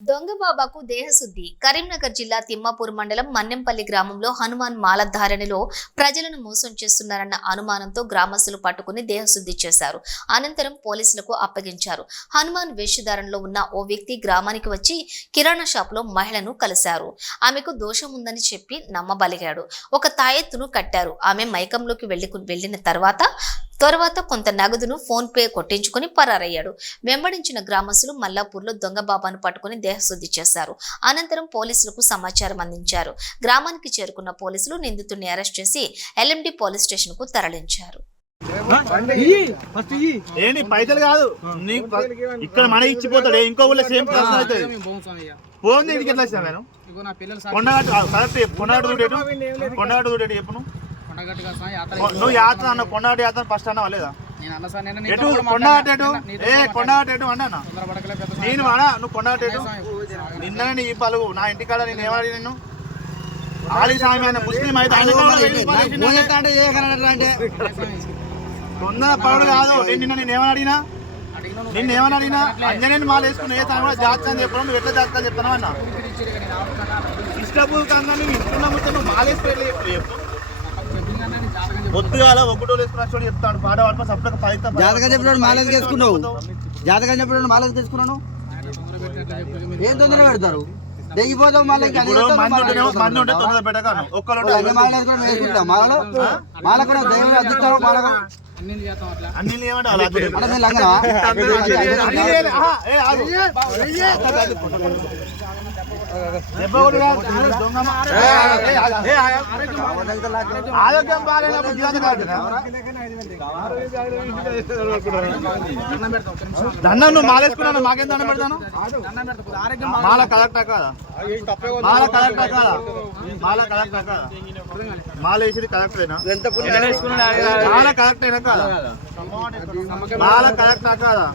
దొంగబాబాకు దేహశుద్ధి. కరీంనగర్ జిల్లా తిమ్మాపూర్ మండలం మన్నెంపల్లి గ్రామంలో హనుమాన్ మాలధారణలో ప్రజలను మోసం చేస్తున్నారన్న అనుమానంతో గ్రామస్తులు పట్టుకుని దేహశుద్ధి చేశారు. అనంతరం పోలీసులకు అప్పగించారు. హనుమాన్ వేషధారణలో ఉన్న ఓ వ్యక్తి గ్రామానికి వచ్చి కిరాణా షాపులో మహిళను కలిశారు. ఆమెకు దోషం ఉందని చెప్పి నమ్మబలిగాడు. ఒక తాయెత్తును కట్టారు. ఆమె మైకంలోకి వెళ్లిన తర్వాత కొంత నగదును ఫోన్ పే కొట్టించుకుని పరారయ్యాడు. వెంబడించిన గ్రామస్తులు మల్లాపూర్లో దొంగబాబాను పట్టుకుని దేహశుద్ధి చేశారు. అనంతరం పోలీసులకు సమాచారం అందించారు. గ్రామానికి చేరుకున్న పోలీసులు నిందితుడిని అరెస్ట్ చేసి ఎల్ఎండి పోలీస్ స్టేషన్ కు తరలించారు. పైసలు కాదు ఇక్కడ మన ఇచ్చిపోతాడు. ఇంకో ఊళ్ళో సేమ్ ప్రశ్న అవుతుంది. ఫోన్ ఇంటికి ఎట్లా వచ్చా నేను కొండగట్టు చెప్పను. నువ్వు యాత్ర అన్న కొండగట్టు యాత్ర ఫస్ట్ అన్నావా లేదా? కొండగట్టు అన్నా నేను వాడా నువ్వు కొండగట్టు నిన్న నీ పలువు నా ఇంటికాడ నేను ఏమాడి నిన్ను ఆలి సామి ఆయన ముస్లిం అయితే తొందర పడు కాదు. నిన్నేమని అడిగినా అంజనేని మాల వేసుకుని ఏ సామి కూడా జాతక అని చెప్పడం నువ్వు ఎట్లా జాతకాలు చెప్తున్నావు అన్న ఇష్టపూర్వకంగా నువ్వు ఇస్తున్న ముచ్చట నువ్వు మాల వేసుకుని చెప్పు. పొద్దుగాల ఒకటో వేసుకుని చెప్తాడు పాట పాట సపరేట్ జాతకం చెప్పినాడు మాలేజ్ చేసుకున్నావు. జాతకం చెప్పినాడు మాలేజ్ చేసుకున్నాను. ఏం తొందర పెడతారు తెగిపోతావు. మళ్ళీ మంది ఉంటే తొందర పెట్టగాను ఒక్కరు మాలలో మాల కూడా దైవం అద్దిస్తావు. మాలకు అన్ని ఆరోగ్యం దండం నువ్వు మాలేసుకున్నాను మాకేం దండం పెడతాను. మాల కలెక్టా కాదా? మాల కలెక్టా కాదా? మాల వేసేది కలెక్టరేనా? మాల కలెక్టరేనా కాదా? మాల కలెక్టా కాదా?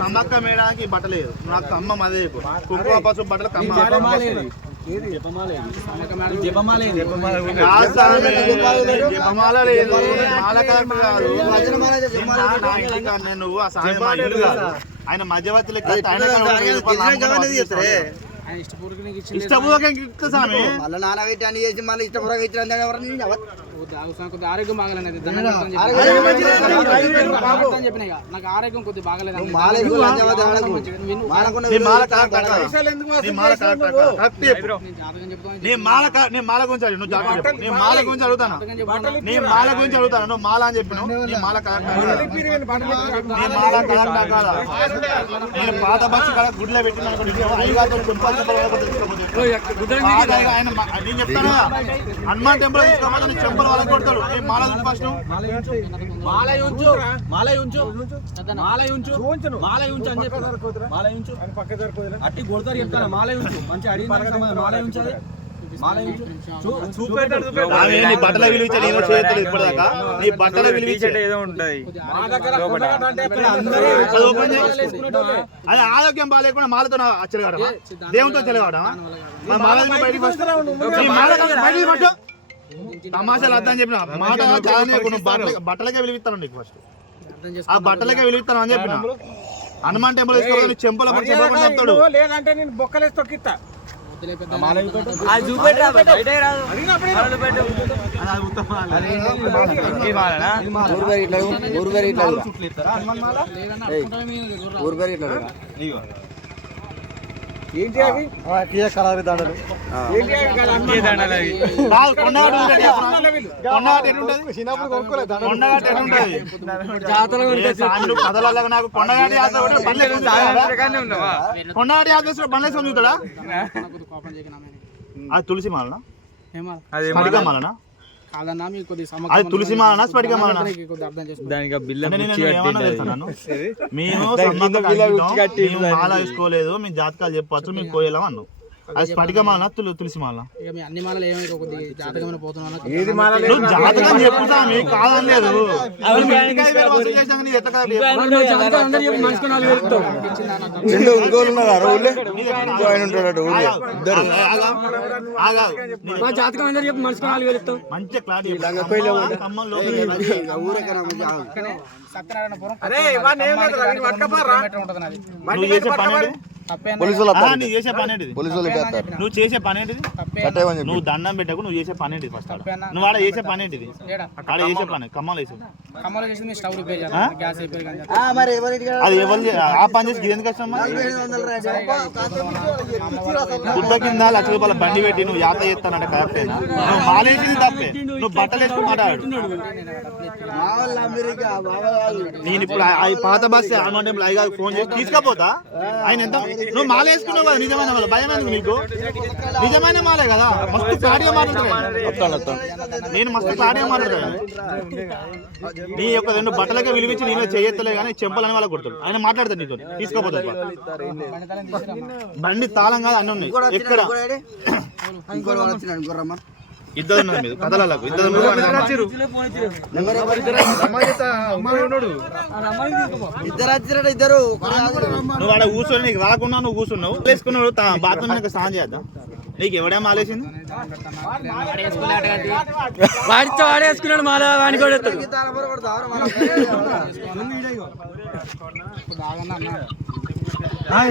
సమ్మక్క మేడానికి బట్టలేదు. నాకు కమ్మం అదే కుంకుమ పసుపు బట్టలు కమ్మ జపమాల లేదు. మాల కలెక్టర్ కాదు. నువ్వు ఆ సాయం ఆయన మధ్యవర్తి లెక్క ఇష్టపూర్వకంగా ఇస్తా స్వామి. మళ్ళీ నానబెట్టి అన్ని చేసి మళ్ళీ ఇష్టపూర్వకంగా ఇచ్చిన ఆరోగ్యం బాగాలేదు. నాకు ఆరోగ్యం కొద్దిగా బాగాలేదు. మాల గురించి అడుగుతాను. నీ మాల గురించి అడుగుతాను. నువ్వు మాల అని చెప్పినావు. నీ మాల కాదా? నేను పాత బస్సు కాడ గుడ్లో పెట్టిన నేను చెప్తాను హనుమాన్ టెంపుల్ తీసుకోవాలి చెంపలు వాళ్ళకి కొడతాడు. మాల ఫస్ట్ అట్టి కొడతారు చెప్తాను. మాల ఉంచు మంచి అడిగిన మాల ఉంచాలి. నీ బట్టల విలువ చేయలేదు ఇప్పటిదాకా. నీ బట్టల విలువ ఏదో ఉంటది. అది ఆరోగ్యం బాగాలేకుండా మాలతో చెలగాడమా? దేవునితో చెలగాడమా? తమాషాలు అర్థం చెప్పిన మాట బట్టలకే విలువిస్తాను నీకు ఫస్ట్. ఆ బట్టలకే విలువిస్తాను అని చెప్పిన. హనుమాన్ టెంపుల్ తీసుకోవాలి చెంపల చెప్తాడు. లేదంటే నేను బొక్కలేసి తొక్కిస్తా. ఏంటి అవి కలర్ దండలు? కథలలో నాకు కొండగాటి యాత్ర బండ్లే చదువుతాడా? అది తులసి మాలనా? స్ఫటిక మాలనా? అది తులసి మాలనా స్ఫటిక మాలనా? మేము మాల వేసుకోలేదు. మీ జాతకాలు చెప్పచ్చు. మీకు కోయలేం అన్నావు. అది స్ఫటిక మాలనా తులసి మాలనా? జాతకం చెప్పుతా మీకు కాదనలేదు. మంచి క్లారిటీ అరే తప్పే పోలీసు వాళ్ళు వస్తారు. నువ్వు చేసే పని ఏంటిది? పోలీసు వాళ్ళు ఎట్టేస్తారు. నువ్వు చేసే పని ఏంటిది? కట్టేయమని చెప్పి. నువ్వు దండం పెట్టకు, నువ్వు చేసే పని ఏంటిది? ఫస్ట్ తప్పేనా? నువ్వు ఆడ చేసే పని ఏంటిది? ఏడా ఆడ చేసే పని కమ్మలు వేసి కమ్మలు చేసింది స్టవ్ రిపేర్ చేయాలి గ్యాస్ రిపేర్ కానీ మరి ఎవరికి అది ఎవరు ఆ పని చేసి ఇది ఎందుకు కష్టం? గుడ్డ కింద ₹1,00,000 బండి పెట్టి నువ్వు యాత్ర చేస్తానంటే కరెక్టేనా? నువ్వు మాలేసింది తప్పే, నువ్వు బట్టలు వేసుకుని మాట్లాడు. నేను ఇప్పుడు ఆ పాత బస్ ఆన్మా అయ్యగా ఫోన్ చేసి తీసుకపోతా. ఆయన ఎంత నువ్వు మాల వేసుకున్నావు కదా, నిజమైన వాళ్ళ భయం ఎందుకు నీకు? నిజమైన మాలే కదా, మస్తు క్లారిటీగా మాట్లాడతాను. నేను మస్తు క్లారిటీగా మాట్లాడతాను. నీ యొక్క 2 బట్టలకే విలువించి నేను చేయత్తలే కానీ చెంపలని వాళ్ళకి కొడతాడు. ఆయన మాట్లాడతాడు నీతో, తీసుకోపోతాడు. బండి తాళం కాదు, అన్నీ ఉన్నాయి. ఎక్కడ ఇద్దరు ఉన్నారు మీరు కథలకు, ఇద్దరు ఇద్దరు నువ్వు ఆడ కూర్చొని నీకు రాకుండా నువ్వు కూర్చున్నావు వేసుకున్నాడు. బాత్రూమ్ మీద స్నానం చేద్దాం. నీకు ఎవడేమో ఆలేసింది? వాడితో వాడేసుకున్నాడు మాల వాడి కూడా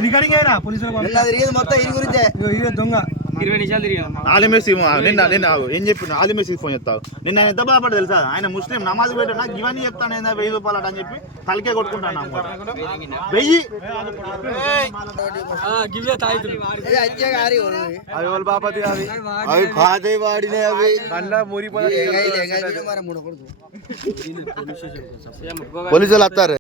రికార్డింగ్ అయినా పోలీసులు మొత్తం ఇది గురించే దొంగ 20 నిమిషాలు తిరిగాను ఆలిమేసి నిన్న ఏం చెప్పిన ఆలిమేసి ఫోన్ చెప్తావు. నిన్న ఆయన ఎంత బాధపడ్డా తెలుసా? ఆయన ముస్లిం నమాజ్ పెట్టా నాకు ఇవన్నీ చెప్తాను ఏందా ₹1000 అని చెప్పి తలకే కొట్టుకుంటాను. 1000 అవి బాపతి అవి పాతే వాడినే అవి పోలీసు వాళ్ళు వస్తారు.